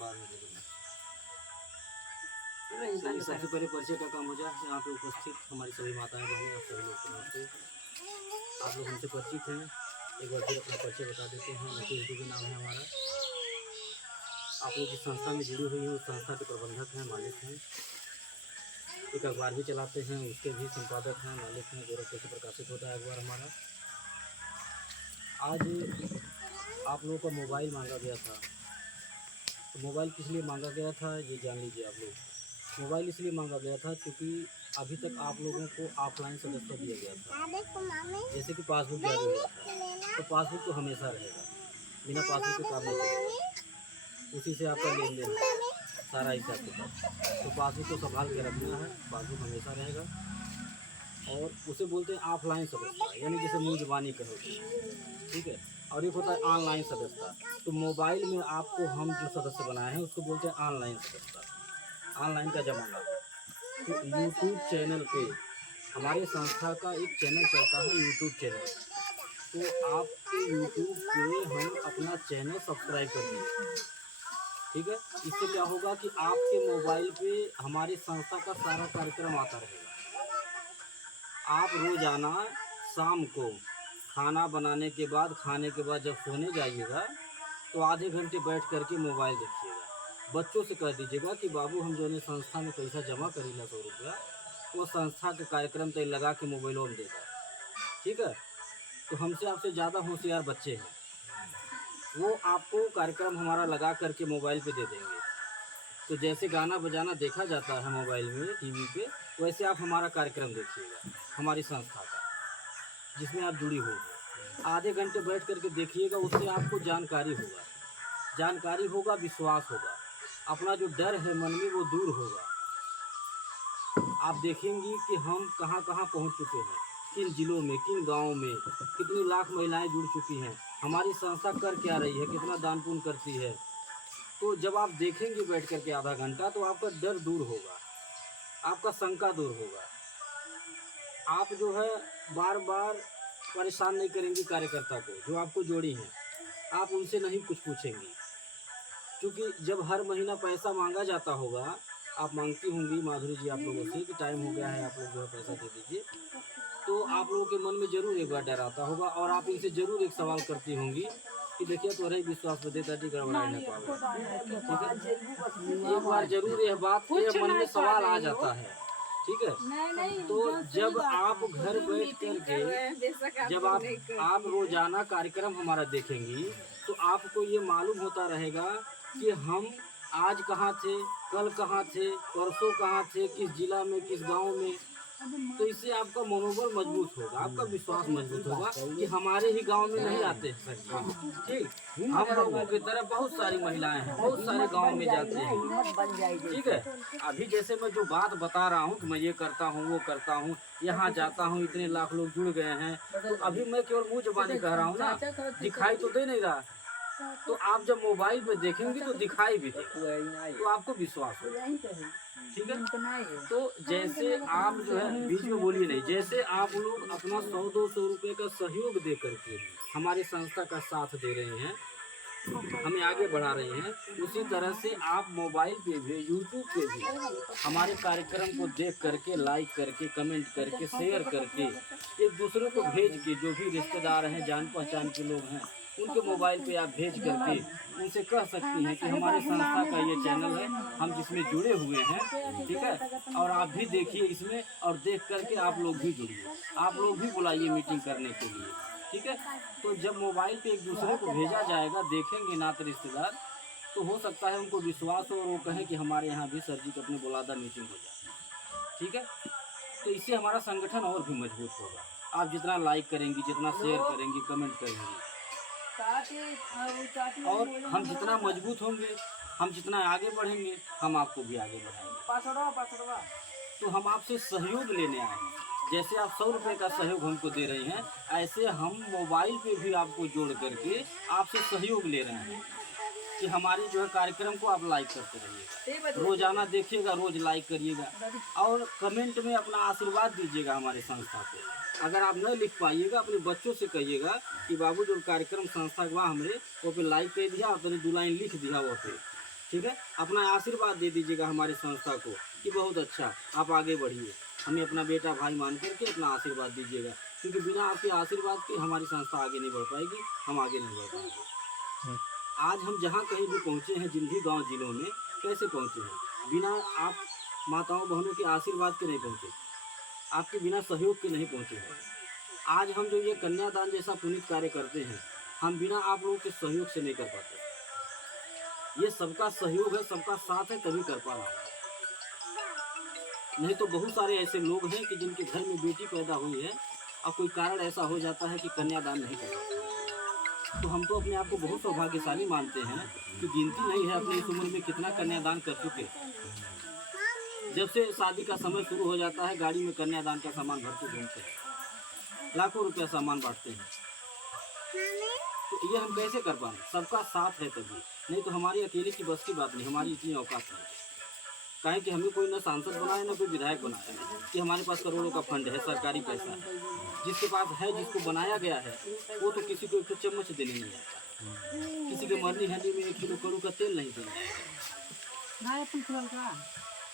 बाद में दे दूँगा। चलिए सबसे पहले परिचय का काम हो जाए। यहाँ पे उपस्थित हमारी सभी माताएं बहनें और सभी लोग को नमस्ते। आप लोग हमसे परिचित हैं, एक बार फिर अपना परिचय बता देते हैं। मुकेश दुबे नाम है हमारा। आप लोग जिस संस्था में जुड़ी हुई हैं उस संस्था के प्रबंधक हैं, मालिक हैं। एक अखबार भी चलाते हैं, उसके भी संपादक हैं, मालिक हैं। गोरखपुर से प्रकाशित होता है अखबार हमारा। आज आप लोगों का मोबाइल मांगा गया था, तो मोबाइल किस लिए मांगा गया था ये जान लीजिए आप लोग। मोबाइल इसलिए मांगा गया था क्योंकि अभी तक आप लोगों को ऑफलाइन सदस्यता दिया गया था, जैसे कि पासबुक जारी हुआ था, तो पासबुक तो हमेशा रहेगा, बिना पासबुक के काम नहीं चलेगा। उसी से आपका लेन देन सारा हिसाब किताब, तो पासबुक को संभाल के रखना है, पासबुक हमेशा रहेगा। और उसे बोलते हैं ऑफलाइन सदस्यता, यानी जैसे मुँह ज़बानी कहोगे, ठीक है। और एक होता है ऑनलाइन सदस्यता। तो मोबाइल में आपको हम जो सदस्य बनाए हैं उसको बोलते हैं ऑनलाइन सदस्यता। ऑनलाइन का ज़माना। तो यूट्यूब चैनल पे हमारे संस्था का एक चैनल चलता है, यूट्यूब चैनल। तो आपके यूट्यूब पे हम अपना चैनल सब्सक्राइब कर देंगे, ठीक है। इससे क्या होगा कि आपके मोबाइल पे हमारी संस्था का सारा कार्यक्रम आता रहेगा। आप रोज़ाना शाम को खाना बनाने के बाद, खाने के बाद जब सोने जाइएगा तो आधे घंटे बैठ करके मोबाइल देखिएगा। बच्चों से कह दीजिएगा कि बाबू हम जो है संस्था में पैसा जमा करीला 100 रुपया, वो संस्था के कार्यक्रम तय लगा के मोबाइलों में देगा, ठीक है। तो हमसे आपसे ज़्यादा होशियार बच्चे हैं, वो आपको कार्यक्रम हमारा लगा करके मोबाइल पे दे देंगे। तो जैसे गाना बजाना देखा जाता है मोबाइल में, टीवी पे, वैसे आप हमारा कार्यक्रम देखिएगा, हमारी संस्था का जिसमें आप जुड़ी हुई है। आधे घंटे बैठ करके देखिएगा, उससे आपको जानकारी होगा, विश्वास होगा, अपना जो डर है मन में वो दूर होगा। आप देखेंगी कि हम कहाँ कहाँ पहुँच चुके हैं, किन जिलों में, किन गाँवों में कितनी लाख महिलाएं जुड़ चुकी हैं, हमारी संस्था कर क्या रही है, कितना दान पुण्य करती है। तो जब आप देखेंगे बैठ करके आधा घंटा, तो आपका डर दूर होगा, आपका शंका दूर होगा। आप जो है बार बार परेशान नहीं करेंगी कार्यकर्ता को, जो आपको जोड़ी हैं, आप उनसे नहीं कुछ पूछेंगी। क्योंकि जब हर महीना पैसा मांगा जाता होगा, आप मांगती होंगी माधुरी जी आप लोगों से कि टाइम हो गया है, आप लोग जो है पैसा दे दीजिए, तो आप लोगों के मन में ज़रूर एक बार डर आता होगा और आप इनसे ज़रूर एक सवाल करती होंगी कि देखिए तो रही विश्वास पर देता गड़बड़ाई नहीं पावे, ठीक है। एक बार ज़रूर यह बात के मन में सवाल आ जाता है, ठीक है। तो जब आप घर बैठ करके जब आप रोजाना कार्यक्रम हमारा देखेंगी, तो आपको ये मालूम होता रहेगा कि हम आज कहाँ थे, कल कहाँ थे, परसों कहाँ थे, किस जिला में, किस गांव में। तो इससे आपका मनोबल मजबूत होगा, आपका विश्वास मजबूत होगा कि हमारे ही गांव में नहीं आते हैं सर, ठीक। हम लोगों की तरह बहुत सारी महिलाएं हैं, बहुत सारे गांव में जाते हैं, ठीक है। अभी जैसे मैं जो बात बता रहा हूँ कि मैं ये करता हूँ, वो करता हूँ, यहाँ जाता हूँ, इतने लाख लोग जुड़ गए हैं, तो अभी मैं केवल मुँह ज़बानी कह रहा हूँ ना, दिखाई तो दे नहीं रहा। तो आप जब मोबाइल पे देखेंगे तो दिखाई भी देगा, तो आपको विश्वास होगा, ठीक है। तो जैसे आप जो है बीच में बोलिए नहीं, जैसे आप लोग अपना 100-200 रुपये का सहयोग दे करके हमारी संस्था का साथ दे रहे हैं, हमें आगे बढ़ा रहे हैं, उसी तरह से आप मोबाइल पे भी, यूट्यूब पे भी हमारे कार्यक्रम को देख करके, लाइक करके, कमेंट करके, शेयर करके, एक दूसरे को भेज के, जो भी रिश्तेदार हैं, जान पहचान के लोग हैं, उनके मोबाइल पे आप भेज करके उनसे कह सकती हैं कि हमारे संस्था का ये चैनल है, हम जिसमें जुड़े हुए हैं, ठीक है। और आप भी देखिए इसमें, और देख करके आप लोग भी जुड़िए, आप लोग भी बुलाइए मीटिंग करने के लिए, ठीक है। तो जब मोबाइल पे एक दूसरे को भेजा जाएगा, देखेंगे नाते रिश्तेदार, तो हो सकता है उनको विश्वास हो और वो कहें कि हमारे यहाँ भी सर जी को अपने बुलादा मीटिंग हो जाए, ठीक है। तो इससे हमारा संगठन और भी मजबूत होगा। आप जितना लाइक करेंगी, जितना शेयर करेंगी, कमेंट करेंगी, और हम जितना मजबूत होंगे, हम जितना आगे बढ़ेंगे, हम आपको भी आगे बढ़ाएंगे। तो हम आपसे सहयोग लेने आए हैं। जैसे आप 100 रुपये का सहयोग हमको दे रहे हैं, ऐसे हम मोबाइल पे भी आपको जोड़ करके आपसे सहयोग ले रहे हैं कि हमारे जो है कार्यक्रम को आप लाइक करते रहिएगा, रोजाना देखिएगा, रोज लाइक करिएगा, और कमेंट में अपना आशीर्वाद दीजिएगा हमारे संस्था को। अगर आप न लिख पाइएगा, अपने बच्चों से कहिएगा कि बाबू जो कार्यक्रम संस्था का हमरे वो पे लाइक कर दिया और तनी 2 लाइन लिख दिया वो पे, ठीक है, अपना आशीर्वाद दे दीजिएगा हमारी संस्था को कि बहुत अच्छा, आप आगे बढ़िए, हमें अपना बेटा भाई मान करके अपना आशीर्वाद दीजिएगा, क्योंकि बिना आपके आशीर्वाद के हमारी संस्था आगे नहीं बढ़ पाएगी, हम आगे नहीं बढ़ पाएंगे। आज हम जहाँ कहीं भी पहुँचे हैं, जिन भी गाँव जिलों में कैसे पहुँचे हैं, बिना आप माताओं बहनों के आशीर्वाद के नहीं पहुँचे, आपके बिना सहयोग के नहीं पहुँचे हैं। आज हम जो ये कन्यादान जैसा पुनीत कार्य करते हैं, हम बिना आप लोगों के सहयोग से नहीं कर पाते। ये सबका सहयोग है, सबका साथ है, तभी कर पा रहा हूँ। नहीं तो बहुत सारे ऐसे लोग हैं कि जिनके घर में बेटी पैदा हुई है और कोई कारण ऐसा हो जाता है कि कन्यादान नहीं कर पाते। तो हम तो अपने आप को बहुत सौभाग्यशाली मानते हैं कि गिनती नहीं है अपनी इस उम्र में कितना कन्यादान कर चुके। जब से शादी का समय शुरू हो जाता है, गाड़ी में कन्यादान का सामान भर के घूमते हैं, लाखों रुपया सामान बांटते हैं। तो ये हम कैसे कर पाए? सबका साथ है तभी, नहीं तो हमारी अकेले की बस की बात नहीं, हमारी इतनी औकात नहीं। काहे कि हमें कोई ना सांसद बनाए ना कोई विधायक बनाए, कि हमारे पास करोड़ों का फंड है, सरकारी पैसा है। जिसके पास है, जिसको बनाया गया है, वो तो किसी को एक चम्मच देने नहीं आता, किसी के मरनी हंडी में 1 किलो कड़ू का तेल नहीं देना।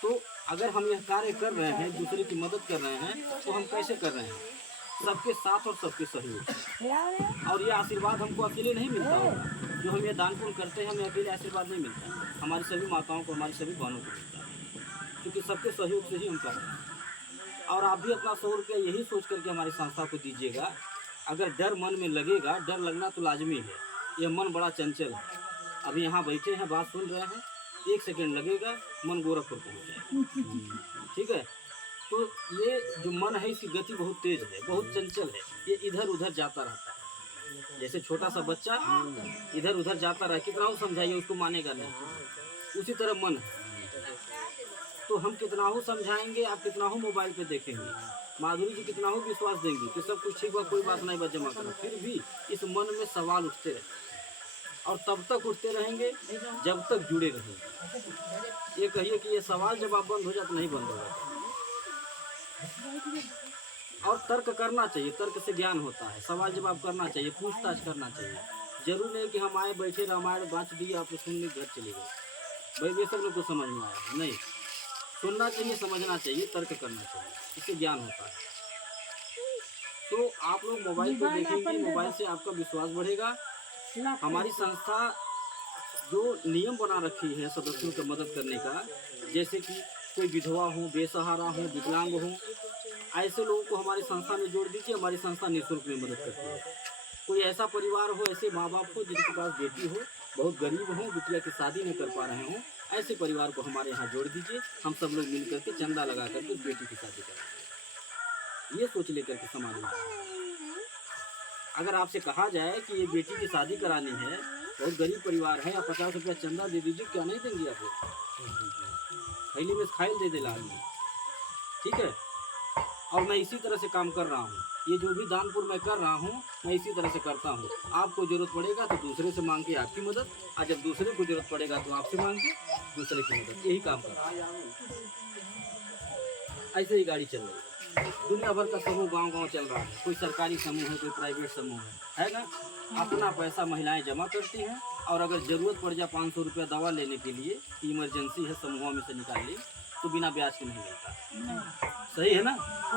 तो अगर हम यह कार्य कर रहे हैं, दूसरे की मदद कर रहे हैं, तो हम कैसे कर रहे हैं? सबके साथ और सबके सहयोग। और ये आशीर्वाद हमको अकेले नहीं मिलता होगा, जो हम ये दान पुण्य करते हैं, हमें अकेले आशीर्वाद नहीं मिलता, हमारी सभी माताओं को, हमारी सभी बहनों को मिलता है, क्योंकि सबके सहयोग से ही हम कर रहे हैं। और आप भी अपना 100 रुपया यही सोच करके हमारी संस्था को दीजिएगा। अगर डर मन में लगेगा, डर लगना तो लाजमी है, यह मन बड़ा चंचल है। अभी यहाँ बैठे हैं, बात सुन रहे हैं, 1 सेकेंड लगेगा, मन गोरखपुर पहुँच जाएगा। ठीक है, तो ये जो मन है, इसकी गति बहुत तेज है, बहुत चंचल है, ये इधर उधर जाता रहता है। जैसे छोटा सा बच्चा इधर उधर जाता रहे, कितना हो समझाइए, उसको मानेगा नहीं। उसी तरह मन है, तो हम कितना हो समझाएंगे, आप कितना हो मोबाइल पे देखेंगे, माधुरी जी कितना हो विश्वास देंगी कि सब कुछ ठीक हुआ, कोई बात नहीं, बस जमा करो, फिर भी इस मन में सवाल उठते रहे, और तब तक उठते रहेंगे जब तक जुड़े रहेंगे। ये कहिए कि ये सवाल जब आप बंद हो जाए तो नहीं बंद होगा। और तर्क करना चाहिए, तर्क से ज्ञान होता है, सवाल जवाब करना चाहिए, पूछताछ करना चाहिए। जरूर नहीं कि हम आए, बैठे, रामायण बाँच दिए, आप सुन ली, घर चले गए, भाई बेशक लोग को समझ में आया नहीं। सुनना चाहिए, समझना चाहिए, तर्क करना चाहिए, इससे ज्ञान होता है। तो आप लोग मोबाइल पर देखेंगे, मोबाइल से आपका विश्वास बढ़ेगा। हमारी संस्था जो नियम बना रखी है सदस्यों की मदद करने का, जैसे कि कोई विधवा हो, बेसहारा हो, विकलांग हो, ऐसे लोगों को हमारी संस्था में जोड़ दीजिए। हमारी संस्था निःशुल्क में मदद करती है। कोई ऐसा परिवार हो, ऐसे माँ बाप हो जिनके पास बेटी हो, बहुत गरीब हो, बिटिया की शादी नहीं कर पा रहे हों, ऐसे परिवार को हमारे यहाँ जोड़ दीजिए। हम सब लोग मिल करके चंदा लगा करके उस बेटी की शादी करेंगे। ये सोच लेकर के समाज में अगर आपसे कहा जाए कि ये बेटी की शादी करानी है, बहुत गरीब परिवार है, आप 50 रुपया चंदा दे दीजिए, क्या नहीं देंगे आपको? थैली में खाइल दे देला आदमी। ठीक है, और मैं इसी तरह से काम कर रहा हूँ। ये जो भी दानपुर मैं कर रहा हूँ, मैं इसी तरह से करता हूँ। आपको जरूरत पड़ेगा तो दूसरे से मांग के आपकी मदद, और जब दूसरे को जरूरत पड़ेगा तो आपसे मांग के दूसरे की मदद, यही काम कर रहा हूँ। ऐसे ही गाड़ी चल रही है, दुनिया भर का समूह गांव गांव चल रहा है। कोई सरकारी समूह है, कोई प्राइवेट समूह है ना। अपना पैसा महिलाएं जमा करती हैं, और अगर ज़रूरत पड़ जाए 500 रुपया दवा लेने के लिए, इमरजेंसी है, समूह में से निकालिए, तो बिना ब्याज के नहीं मिलता। सही है ना,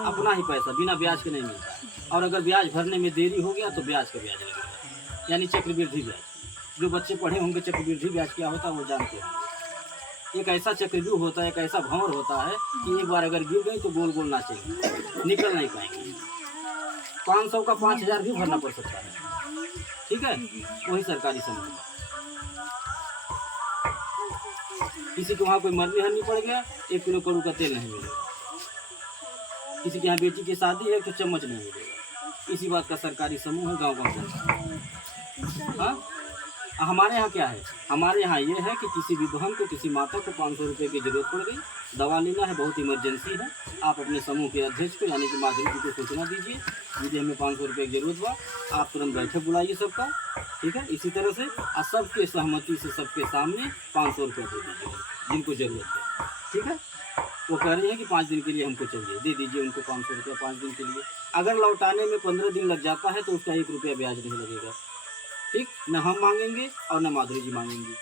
अपना ही पैसा बिना ब्याज के नहीं मिलता। और अगर ब्याज भरने में देरी हो गया तो ब्याज का ब्याज लगेगा, यानी चक्रवृद्धि ब्याज। जो बच्चे पढ़े होंगे चक्रवृद्धि ब्याज क्या होता है वो जानते हैं। एक ऐसा चक्रव्यूह होता है, एक ऐसा भंवर होता है कि एक बार अगर गिर गई तो गोल गोल नाचेंगे, निकल नहीं पाएंगे। 500 का 5000 भी भरना पड़ सकता है। ठीक है, वही सरकारी समूह। किसी के वहाँ कोई मरने हरनी पड़ गया, 1 किलो कड़ू का तेल नहीं मिलेगा। किसी के यहाँ बेटी की शादी है तो चम्मच नहीं मिलेगा। इसी बात का सरकारी समूह है, गाँव गाँव चलता है। हमारे यहाँ क्या है, हमारे यहाँ ये है कि किसी भी बहन को, किसी माता को 500 रुपये की जरूरत पड़ गई, दवा लेना है, बहुत इमरजेंसी है, आप अपने समूह के अध्यक्ष को यानी कि माधुरी जी को सूचना दीजिए, दीदी हमें 500 रुपये की जरूरत हुआ, आप तुरंत बैठक बुलाइए सबका। ठीक है, इसी तरह से सबके सहमति से सबके सामने 500 रुपये दे दीजिए जिनको ज़रूरत है। ठीक है, वो कह रही है कि 5 दिन के लिए हमको चाहिए, दे दीजिए उनको 500 रुपया 5 दिन के लिए। अगर लौटाने में 15 दिन लग जाता है तो उसका 1 रुपया ब्याज नहीं लगेगा। ठीक, न हम मांगेंगे और न माधुरी जी मांगेंगी।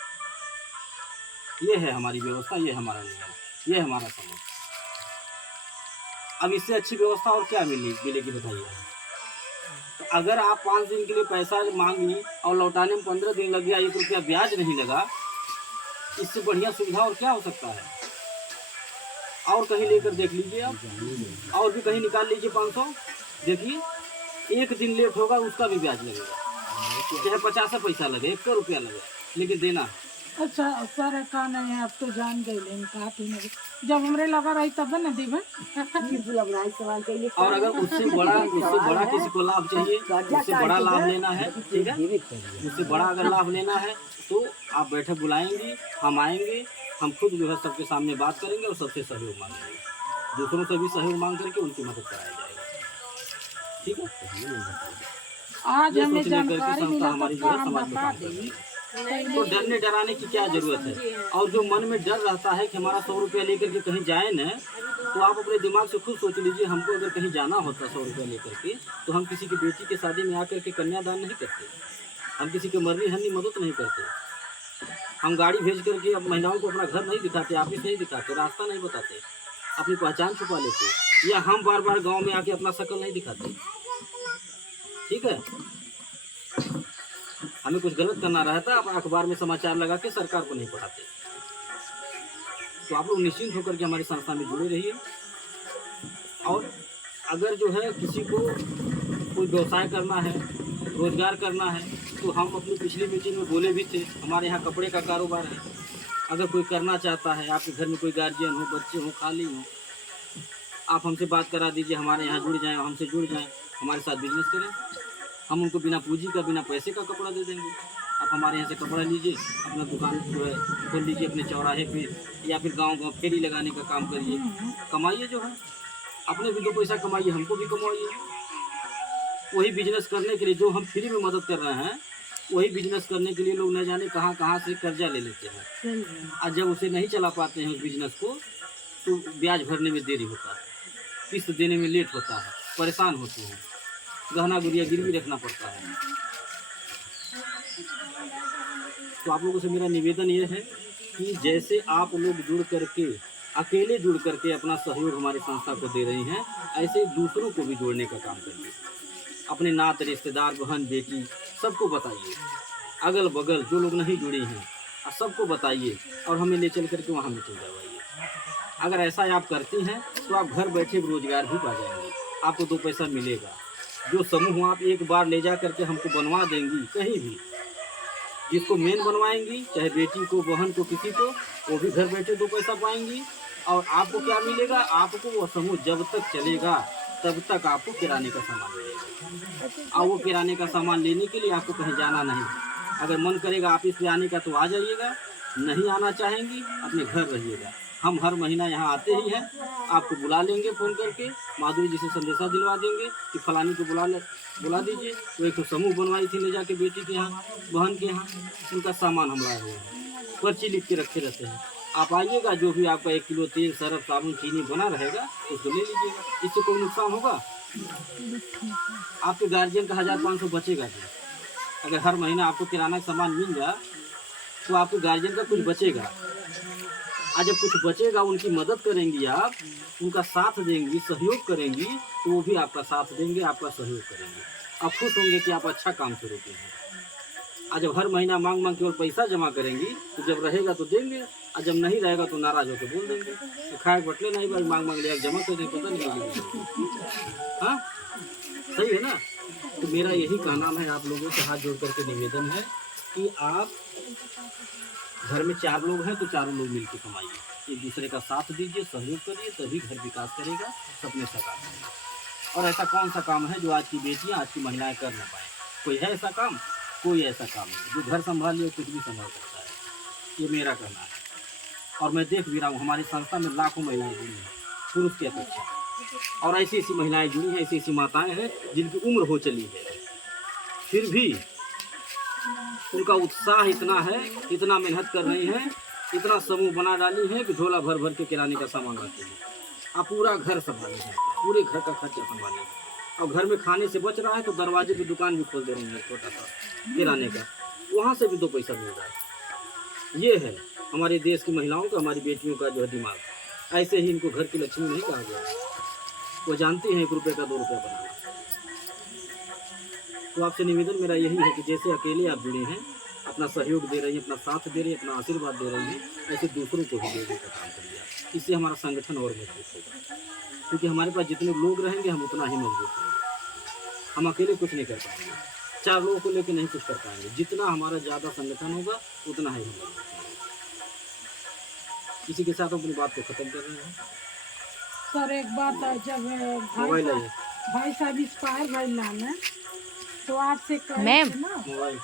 ये है हमारी व्यवस्था, ये हमारा नियम, ये हमारा समझ। अब इससे अच्छी व्यवस्था और क्या मिलेगी बताइए। तो अगर आप 5 दिन के लिए पैसा मांगी और लौटाने में 15 दिन लग गया, 1 रुपया ब्याज नहीं लगा, इससे बढ़िया सुविधा और क्या हो सकता है। और कहीं लेकर देख लीजिए आप, और भी कहीं निकाल लीजिए 500, देखिए 1 दिन लेट होगा उसका भी ब्याज लगेगा, चाहे 50 पैसा लगे, 1 रुपया लगे, लेकिन देना है। अच्छा सर का नहीं है, अब तो जान गए लेकिन कहा थी नहीं, जब हमरे लगा रही तब न दीबे। और अगर उससे बड़ा किसी को लाभ चाहिए, उससे बड़ा लाभ लेना है, ठीक है, उससे बड़ा अगर लाभ लेना है तो आप बैठक बुलाएंगी, हम आएंगे, हम खुद जो है सबके सामने बात करेंगे और सबसे सहयोग मांगेंगे, दूसरों से भी सहयोग मांग करके उनकी मदद कराया जाएगा, ठीक है। आज हमें जानकारी संस्था मिला हमारी तो जो है हम समाज में बता काम कर देंगे। रही है। तो डरने डराने की क्या जरूरत है। और जो मन में डर रहता है कि हमारा 100 रुपया लेकर के कहीं जाए न, तो आप अपने दिमाग से खुद सोच लीजिए, हमको अगर कहीं जाना होता 100 रुपया लेकर के, तो हम किसी की बेटी के शादी में आकर के कन्यादान नहीं करते, हम किसी के मरनी हरनी मदद नहीं करते, हम गाड़ी भेज करके अब महिलाओं को अपना घर नहीं दिखाते, ऑफिस नहीं दिखाते, रास्ता नहीं बताते, अपनी पहचान छुपा लेते, या हम बार बार गाँव में आके अपना शक्ल नहीं दिखाते, ठीक है। हमें कुछ गलत करना रहता आप अखबार में समाचार लगा के सरकार को नहीं पढ़ाते। तो आप लोग निश्चिंत होकर के हमारी संस्था में जुड़े रहिए। और अगर जो है किसी को कोई व्यवसाय करना है, रोजगार करना है, तो हम अपनी पिछली मीटिंग में बोले भी थे, हमारे यहाँ कपड़े का कारोबार है, अगर कोई करना चाहता है, आपके घर में कोई गार्जियन हो, बच्चे हो, खाली हो, आप हमसे बात करा दीजिए, हमारे यहाँ जुड़ जाएँ, हमसे जुड़ जाएँ, हमारे साथ बिजनेस करें, हम उनको बिना पूंजी का बिना पैसे का कपड़ा दे देंगे। आप हमारे यहाँ से कपड़ा लीजिए, अपना दुकान जो है खोल लीजिए अपने चौराहे पे, या फिर गांव फेरी लगाने का काम करिए, कमाइए, जो है अपने भी 2 पैसा कमाइए, हमको भी कमाइए। वही बिजनेस करने के लिए जो हम फ्री में मदद कर रहे हैं, वही बिजनेस करने के लिए लोग न जाने कहाँ कहाँ से कर्जा ले लेते हैं, और जब उसे नहीं चला पाते हैं उस बिजनेस को, तो ब्याज भरने में देरी होता है, किस्त देने में लेट होता है, परेशान होते हैं, गहना गुड़िया गिरवी रखना पड़ता है। तो आप लोगों से मेरा निवेदन ये है कि जैसे आप लोग जुड़ करके, अकेले जुड़ करके अपना सहयोग हमारी संस्था को दे रही हैं, ऐसे दूसरों को भी जोड़ने का काम करिए। अपने नात रिश्तेदार, बहन बेटी सबको बताइए, अगल बगल जो लोग नहीं जुड़े हैं सबको बताइए, और हमें ले चल करके वहाँ मीटिंग करवाइए। अगर ऐसा आप करती हैं तो आप घर बैठे रोजगार भी पा जाएंगे, आपको 2 पैसा मिलेगा। जो समूह आप एक बार ले जा करके हमको बनवा देंगी, कहीं भी जिसको मेन बनवाएंगी, चाहे बेटी को, बहन को, किसी को, वो भी घर बैठे 2 पैसा पाएंगी। और आपको क्या मिलेगा, आपको वो समूह जब तक चलेगा तब तक आपको किराने का सामान मिलेगा, और वो किराने का सामान लेने के लिए आपको कहीं जाना नहीं। अगर मन करेगा ऑफिस पे आने का तो आ जाइएगा, नहीं आना चाहेंगी अपने घर रहिएगा। हम हर महीना यहाँ आते ही हैं, आपको बुला लेंगे फ़ोन करके, माधुरी जी से संदेशा दिलवा देंगे कि फलानी को बुला दीजिए। तो एक तो समूह बनवाई थी ले जाके बेटी के यहाँ, बहन के यहाँ, उनका सामान हम लाए हुए हैं, पर्ची लिख के रखे रहते हैं। आप आइएगा, जो भी आपका 1 किलो तेल, सरफ, साबुन, चीनी बना रहेगा उसको ले लीजिएगा, इससे कोई नुकसान होगा? आपके गार्जियन का 1500 बचेगा जी। अगर हर महीना आपको किराना का सामान मिल जाए तो आपके गार्जियन का कुछ बचेगा, और जब कुछ बचेगा उनकी मदद करेंगी आप, उनका साथ देंगी, सहयोग करेंगी, तो वो भी आपका साथ देंगे, आपका सहयोग करेंगे। आप खुश होंगे कि आप अच्छा काम शुरू किए हैं। और जब हर महीना मांग मांग केवल पैसा जमा करेंगी, तो जब रहेगा तो देंगे, और जब नहीं रहेगा तो नाराज होकर बोल देंगे तो खाए बटले नहीं, भाई मांग मांग लिया, जमा कर दें, पता नहीं लगेगा। हाँ, सही है ना। तो मेरा यही कहना है, आप लोगों से हाथ जोड़ करके निवेदन है कि आप घर में 4 लोग हैं तो 4 लोग मिलकर कमाइए, एक दूसरे का साथ दीजिए, सहयोग करिए, तभी घर विकास करेगा, सपने साकार करेगा। और ऐसा कौन सा काम है जो आज की बेटियां, आज की महिलाएं कर ना पाए? कोई है ऐसा काम? कोई ऐसा काम नहीं। जो घर संभाल लिया कुछ भी संभाल सकता है, ये मेरा कहना है। और मैं देख भी रहा हूँ हमारी संस्था में लाखों महिलाएं जुड़ी हैं पुरुष की अपेक्षा, और ऐसी ऐसी महिलाएं जुड़ी हैं, ऐसी ऐसी माताएं हैं जिनकी उम्र हो चली है, फिर भी उनका उत्साह इतना है, इतना मेहनत कर रही हैं, इतना समूह बना डाली है कि झोला भर भर के किराने का सामान लाते हैं, आप पूरा घर संभाले हैं, पूरे घर का खर्चा संभाले। और घर में खाने से बच रहा है तो दरवाजे की दुकान भी खोल दे रही है छोटा सा किराने का, वहाँ से भी 2 पैसा मिल रहा है। ये है हमारे देश की महिलाओं का, हमारी बेटियों का जो है दिमाग। ऐसे ही इनको घर की लक्ष्मी नहीं कहा गया, वो जानती हैं 1 रुपये का 2 रुपया बनाना। तो आपसे निवेदन मेरा यही है कि जैसे अकेले आप जुड़े हैं, अपना सहयोग दे रही हैं, अपना साथ दे रही हैं, अपना आशीर्वाद दे रही हैं, ऐसे दूसरों को भी देने का काम करिए। इससे हमारा संगठन और मजबूत होगा, क्योंकि हमारे पास जितने लोग रहेंगे हम उतना ही मजबूत होंगे। हम अकेले कुछ नहीं कर पाएंगे, 4 लोगों को लेकर नहीं कुछ कर पाएंगे। जितना हमारा ज़्यादा संगठन होगा उतना ही हम मजबूत होंगे। इसी के साथ अपनी बात को खत्म कर रहे हैं। सर एक बात है, जब मोबाइल है भाई साहब एक्सपायर भाई नाम है तो आपसे कहे मैम। थे ना मोबाइल